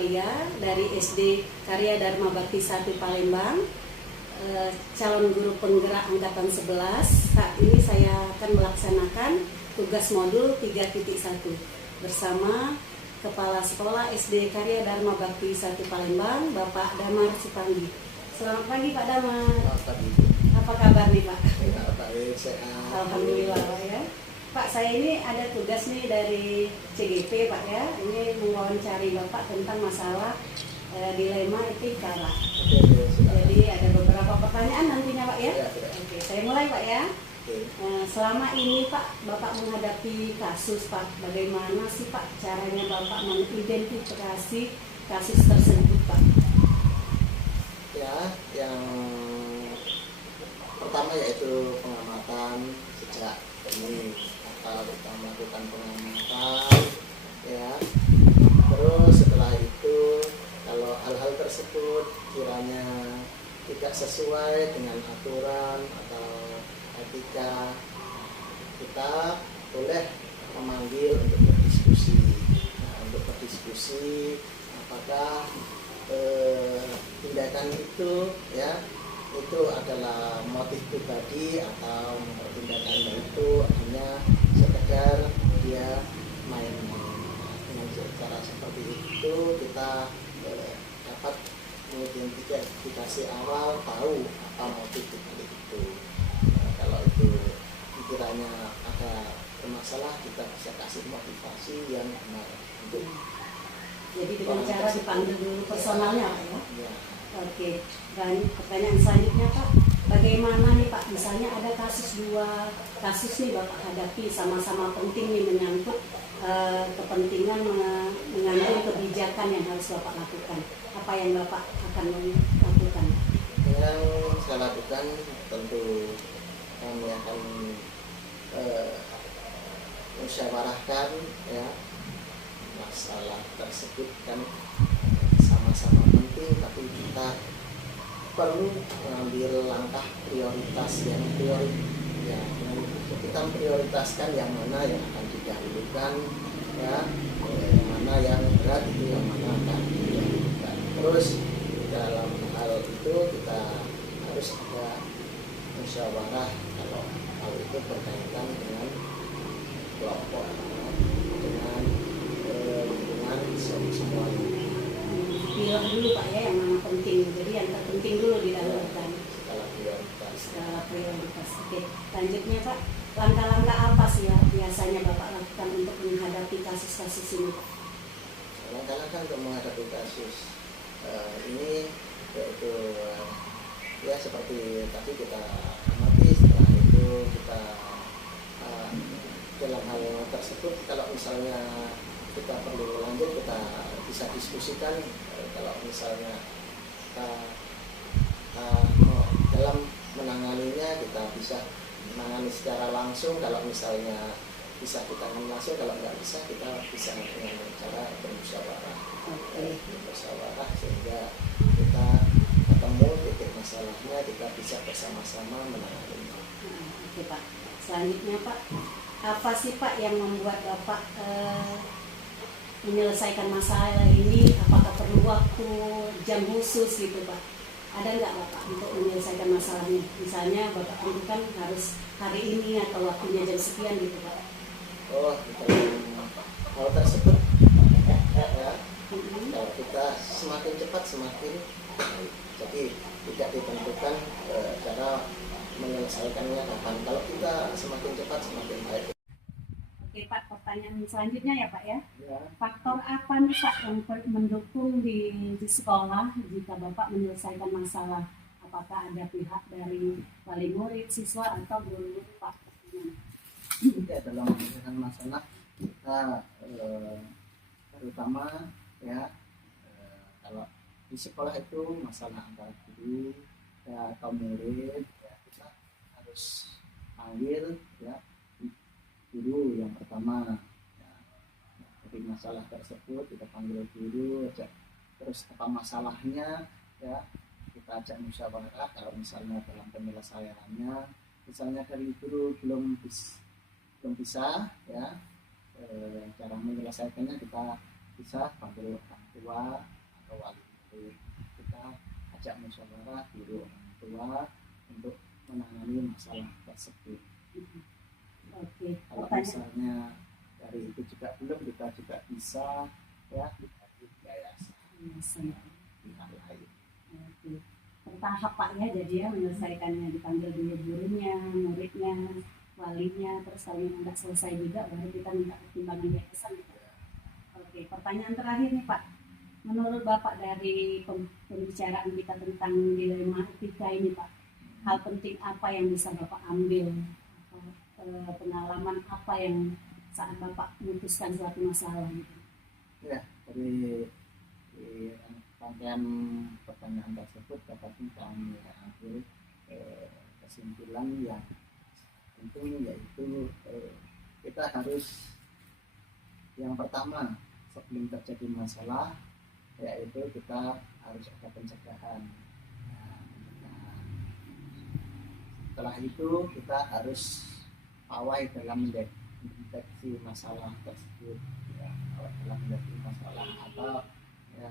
Amalia dari SD Karya Dharma Bakti 1 Palembang, calon guru penggerak angkatan 11. Saat ini saya akan melaksanakan tugas modul 3.1 bersama Kepala Sekolah SD Karya Dharma Bakti 1 Palembang, Bapak Damar Supandi. Selamat pagi Pak Damar. Selamat pagi. Apa kabar nih Pak? Baik, sehat. Alhamdulillah Pak ya. Pak, saya ini ada tugas nih dari CGP Pak ya. Ini mewawancari Bapak tentang masalah dilema etika Pak. Jadi ada beberapa pertanyaan nantinya Pak ya. Oke, saya mulai Pak ya. Selama ini Pak, Bapak menghadapi kasus Pak, bagaimana sih Pak caranya Bapak mengidentifikasi kasus tersebut Pak? Ya, yang pertama yaitu pengamatan sejak ini kita melakukan pengamatan, ya. Terus setelah itu kalau hal-hal tersebut kiranya tidak sesuai dengan aturan atau etika, kita boleh memanggil untuk berdiskusi. Nah, untuk berdiskusi apakah tindakan itu ya itu adalah motif pribadi atau tindakan itu hanya sekedar dia main-main. Dengan cara seperti itu kita dapat mengidentifikasi awal, tahu apa motif dibalik itu. Kalau itu pikirannya ada bermasalah, kita bisa kasih motivasi yang benar untuk. Jadi dengan cara dipanggil dulu personalnya Pak ya? Ya. Oke, dan pertanyaan selanjutnya Pak, bagaimana nih Pak, misalnya ada dua kasus nih Bapak hadapi sama-sama penting nih menyangkut kepentingan mengambil kebijakan yang harus Bapak lakukan. Apa yang Bapak akan lakukan? Yang saya lakukan tentu kami akan musyawarahkan ya masalah tersebut kan sama-sama penting, tapi kita perlu mengambil langkah prioritas yang kita prioritaskan yang mana yang akan didahulukan ya, yang mana yang berat itu yang mana akan didahulukan. Terus dalam hal itu kita harus ada musyawarah kalau hal itu berkaitan dengan kelompok, dengan lingkungan semua. Pilih dulu Pak ya yang mana penting, jadi yang terpenting dulu didahulukan. Skala prioritas. Oke, lanjutnya Pak, langkah-langkah apa sih ya biasanya Bapak lakukan untuk menghadapi kasus-kasus ini Pak? Langkah-langkah untuk menghadapi kasus ini yaitu ya seperti tadi kita amati, setelah itu kita dalam hal tersebut kalau misalnya kita perlu lanjut kita bisa diskusikan. Kalau misalnya kita dalam menanganinya kita bisa menangani secara langsung. Kalau misalnya bisa kita langsung, kalau nggak bisa kita bisa dengan cara bermusyawarah. Bermusyawarah sehingga kita ketemu titik masalahnya, kita bisa bersama-sama menanganinya. Oke Pak, selanjutnya Pak, apa sih Pak yang membuat Bapak menyelesaikan masalah ini? Apakah perlu waktu, jam khusus gitu Pak? Ada nggak Bapak untuk menyelesaikan masalahnya? Misalnya Bapak tentukan harus hari ini atau waktunya jam sekian gitu Pak? Oh, hal tersebut ya, kalau kita semakin cepat semakin baik. Jadi tidak ditentukan cara menyelesaikannya kapan. Kalau kita semakin cepat semakin baik. Oke Pak, pertanyaan selanjutnya ya Pak ya. Ya. Faktor apa nih Pak yang mendukung di sekolah jika Bapak menyelesaikan masalah? Apakah ada pihak dari wali murid, siswa, atau guru Pak? Ya, dalam menyelesaikan masalah kita terutama ya kalau di sekolah itu masalah antara guru ya, atau murid ya, kita harus panggil ya guru yang pertama ya. Jadi masalah tersebut kita panggil guru, terus apa masalahnya ya kita ajak musyawarah. Kalau misalnya dalam penyelesaiannya misalnya dari guru belum bisa ya cara menyelesaikannya kita bisa panggil orang tua atau wali murid, kita ajak musyawarah guru orang tua untuk menangani masalah tersebut. Oke. Kalau misalnya dari itu juga belum, kita juga bisa ya dibagi yayasan pihak lain. Oke. Bertahap Pak ya, jadi ya menyelesaikannya, dipanggil dulu gurunya, muridnya, walinya, terus kalau yang nggak selesai juga baru kita minta pertimbangan yayasan gitu. Oke, pertanyaan terakhir nih Pak, menurut Bapak dari pembicaraan kita tentang dilema etika ini Pak, hal penting apa yang bisa Bapak ambil, pengalaman apa yang saat Bapak memutuskan suatu masalah gitu? Ya, dari rangkaian pertanyaan tersebut dapat kita ambil kesimpulan yang penting, yaitu kita harus yang pertama sebelum terjadi masalah, yaitu kita harus ada pencegahan. Setelah itu kita harus pawai dalam mendeteksi masalah tersebut, ya, dalam mendeteksi masalah, atau ya,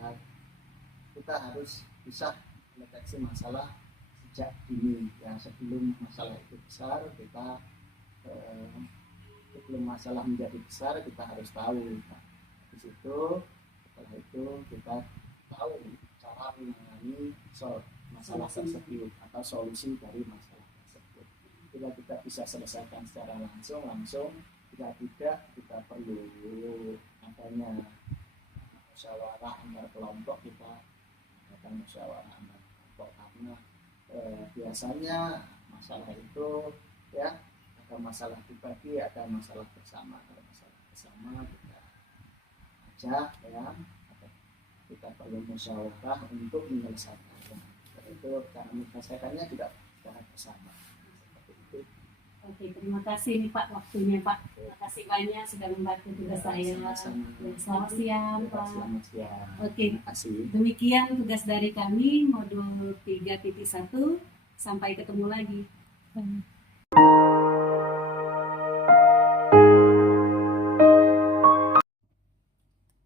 kita harus bisa mendeteksi masalah sejak dini, ya, sebelum masalah itu besar. Kita sebelum masalah menjadi besar kita harus tahu. Nah, di situ setelah itu kita tahu cara menangani masalah tersebut atau solusi dari masalah tersebut. Bila kita bisa selesaikan secara langsung, bila tidak kita perlu adanya musyawarah antar kelompok, kita akan musyawarah antar kelompok, karena biasanya masalah itu ya ada masalah pribadi, ada masalah bersama. Kalau masalah bersama kita ajak ya, kita perlu musyawarah untuk menyelesaikannya. Itu karena menyelesaikannya juga secara bersama. Seperti itu. Oke, terima kasih nih Pak waktunya Pak. Terima kasih banyak sudah membantu tugas saya. Selamat siang Pak. Selamat siang. Oke, terima kasih. Demikian tugas dari kami modul 3.1. Sampai ketemu lagi.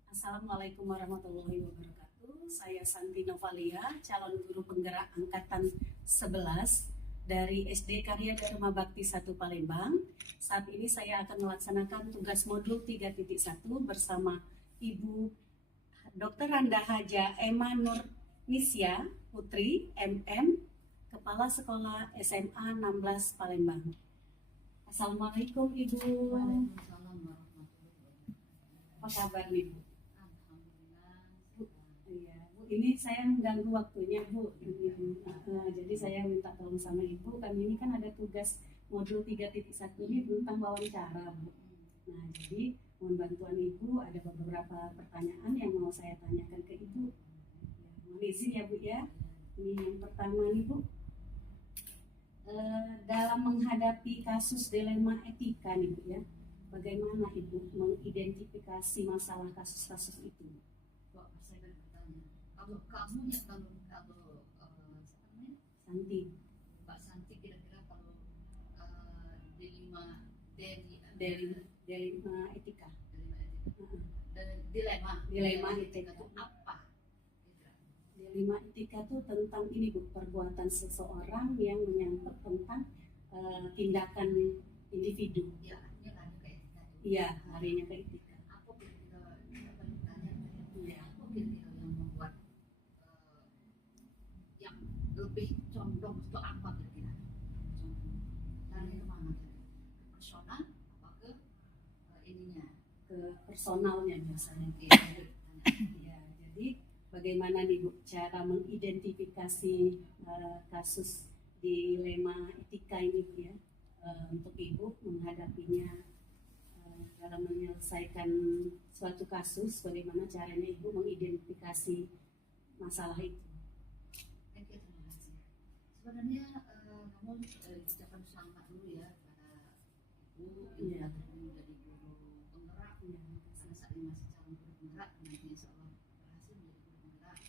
Assalamualaikum warahmatullahi wabarakatuh. Saya Santi Novalia, calon guru penggerak angkatan 11 dari SD Karya Dharma Bakti 1 Palembang. Saat ini saya akan melaksanakan tugas modul 3.1 bersama Ibu Dr. Randa Haja Emma Nurnisya Putri MM, Kepala Sekolah SMA 16 Palembang. Assalamualaikum Ibu. Waalaikumsalam warahmatullahi wabarakatuh. Apa kabar nih Bu? Alhamdulillah. Iya, Bu, ini saya mengganggu waktunya Bu. Jadi saya minta tolong sama Ibu, kami ini kan ada tugas modul 3.1 ini tentang wawancara Bu. Nah, jadi mohon bantuan Ibu, ada beberapa pertanyaan yang mau saya tanyakan ke Ibu. Ya, mohon izin ya Bu ya. Ini yang pertama nih Bu. Dalam menghadapi kasus dilema etika nih Bu ya, bagaimana Ibu mengidentifikasi masalah kasus-kasus itu? Kok saya bertanya, kalau kamu ya kalau siapa namanya? Santi. Mbak Santi, kira-kira kalau dilema Etika. Dilema etika itu apa? Dilema etika itu tentang ini Bu, perbuatan seseorang yang menyangkut tentang tindakan individu. Ya, ini lari ke etika. Iya, larinya ke etika. Apa kira-kira dapat bertanya? Iya. Apa kira-kira yang membuat yang lebih condong itu apa kira-kira? Lari kemana kira-kira? Ke personal apa ke ininya? Ke personalnya biasanya. Oke, Ya, jadi bagaimana nih Bu cara mengidentifikasi kasus dilema etika ini Bu ya, untuk Ibu menghadapinya dalam menyelesaikan suatu kasus, bagaimana caranya Ibu mengidentifikasi masalah itu? Oke, terima kasih. Sebenarnya kamu ucapkan selamat dulu ya pada Ibu Iya. yang menjadi guru penggerak. Iya. Karena saat ini masih calon guru penggerak, nanti insya Allah berhasil menjadi guru penggerak.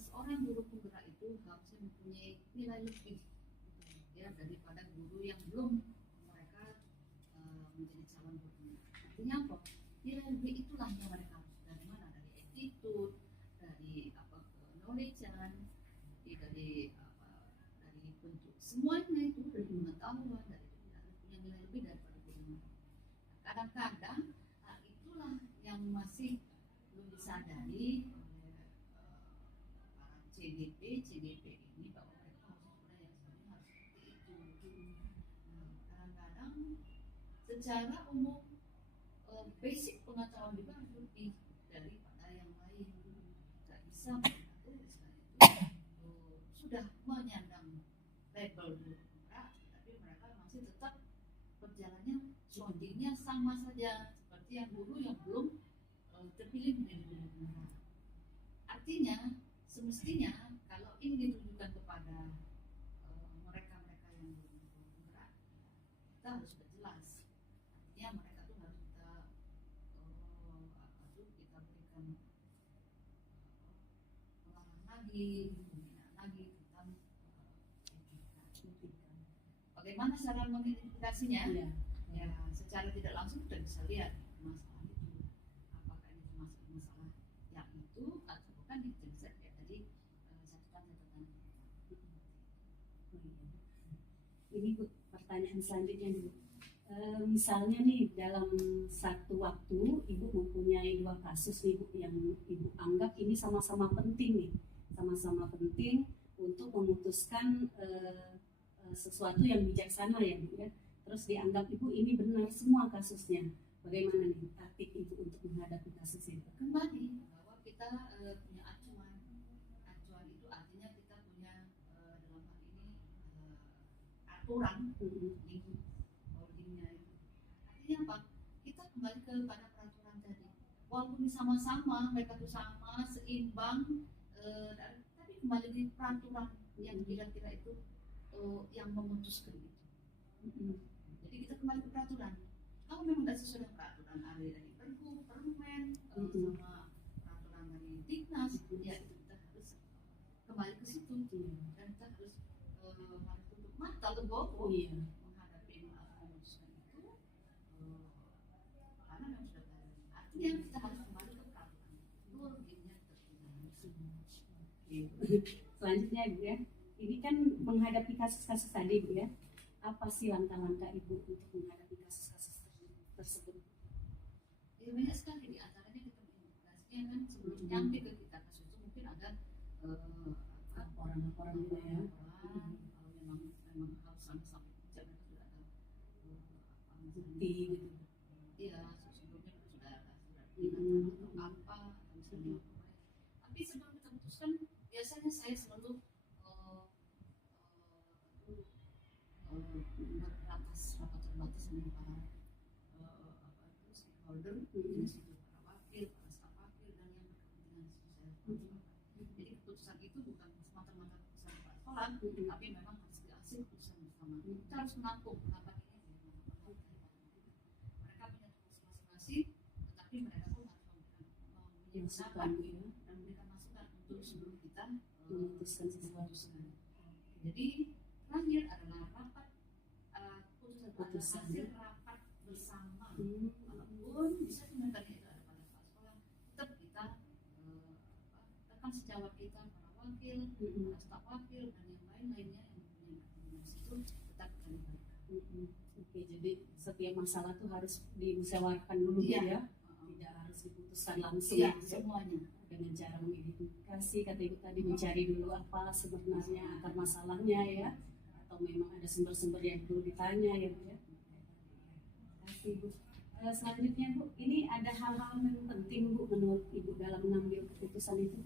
Seorang guru penggerak itu harusnya mempunyai nilai lebih ya daripada guru yang belum mereka menjadi calon guru penggerak. Artinya apa? lebih itulah yang mereka harus dari mana, dari attitude, dari knowledge-an, dari bentuk semuanya itu, dari pengetahuan, dari harus punya nilai lebih daripada guru. Kadang-kadang itulah yang masih belum disadari oleh para CGP ini, bahwa mereka sebenarnya harus seperti itu. Kadang-kadang secara umum basic pengetahuan juga harus lebih daripada yang lain. Tidak bisa mereka sudah menyandang label guru penggerak, tapi mereka masih tetap berjalannya soundingnya sama saja seperti yang guru yang belum terpilih menjadi guru penggerak. Artinya semestinya kalau ini ditujukan kepada mereka-mereka yang belum guru penggerak, kita harus sudah jelas. Artinya mereka tuh harus kita berikan pengalaman lagi, pembinaan lagi tentang etika. Bagaimana cara mengidentifikasinya? Ya, secara tidak langsung kita bisa lihat masalah itu, apakah ini termasuk masalah yang itu atau bukan, kita bisa lihat dari catatan-catatan. Ini Bu, pertanyaan selanjutnya Bu. Misalnya nih dalam satu waktu Ibu mempunyai 2 kasus nih Bu, yang Ibu anggap ini sama-sama penting nih, sama-sama penting untuk memutuskan sesuatu yang bijaksana ya Bu ya. Terus dianggap Ibu ini benar semua kasusnya. Bagaimana nih taktik Ibu untuk menghadapi kasus itu? Kembali bahwa kita punya acuan. Acuan itu artinya kita punya dalam hal ini aturan holdingnya itu. Artinya apa? Kita kembali kepada peraturan tadi. Walaupun sama-sama, mereka itu sama, seimbang, tapi kembali di peraturan yang kira-kira itu yang memutuskan itu. Jadi kita kembali ke peraturan. Kalau memang tidak sesuai dengan peraturan, ada dari Pergub, Permen, sama peraturan dari Dignas, ya itu kita harus kembali ke situ. Dan kita harus tutup mata legowo menghadapi memutuskan itu, karena memang sudah tahu. Artinya kita harus kembali ke peraturan. Itu lebihnya Selanjutnya Ibu ya, ini kan menghadapi kasus-kasus tadi Bu ya. Apa sih langkah-langkah Ibu untuk menghadapi kasus-kasus tersebut? Ya banyak sekali, di antaranya kita mengintegrasinya kan sebelum nyampe ke kita kasus itu mungkin ada orang-orang juga ya. Kalau memang harus sampai puncak sudah ada Bukti gitu. Iya, sebelumnya sudah ada peringatan atau apa atau misalnya apa. Tapi sebelum kita putuskan, biasanya saya selalu rapat terbatas dengan para stakeholder, jenis itu para wakil, para staf wakil, dan yang berkepentingan saya. Jadi keputusan itu bukan semata-mata keputusan Pak Sekolah, tapi memang harus dihasil keputusan bersama. Kita harus menampung pendapat ini. Mereka punya tugas masing-masing, tetapi mereka pun harus memberikan masukan dan memberikan masukan untuk sebelum kita memutuskan sesuatu. Jadi terakhir adalah rapat putusan hasil rapat bersama. Walaupun bisa sebenarnya itu ada pada Pak Sekolah, tetap kita rekan sejawat kita, para wakil, staf wakil dan yang lain-lainnya yang punya itu tetap kita libatkan. Oke, jadi setiap masalah tuh harus dimusyawarahkan dulu ya. Tidak harus diputuskan langsung ya, semuanya. Dengan cara mengidentifikasi, kata Ibu tadi, mencari dulu apa sebenarnya akar masalahnya ya, atau memang ada sumber-sumber yang perlu ditanya ya Bu ya. Terima kasih Bu. Selanjutnya Bu, ini ada hal-hal yang penting Bu menurut Ibu dalam mengambil keputusan itu?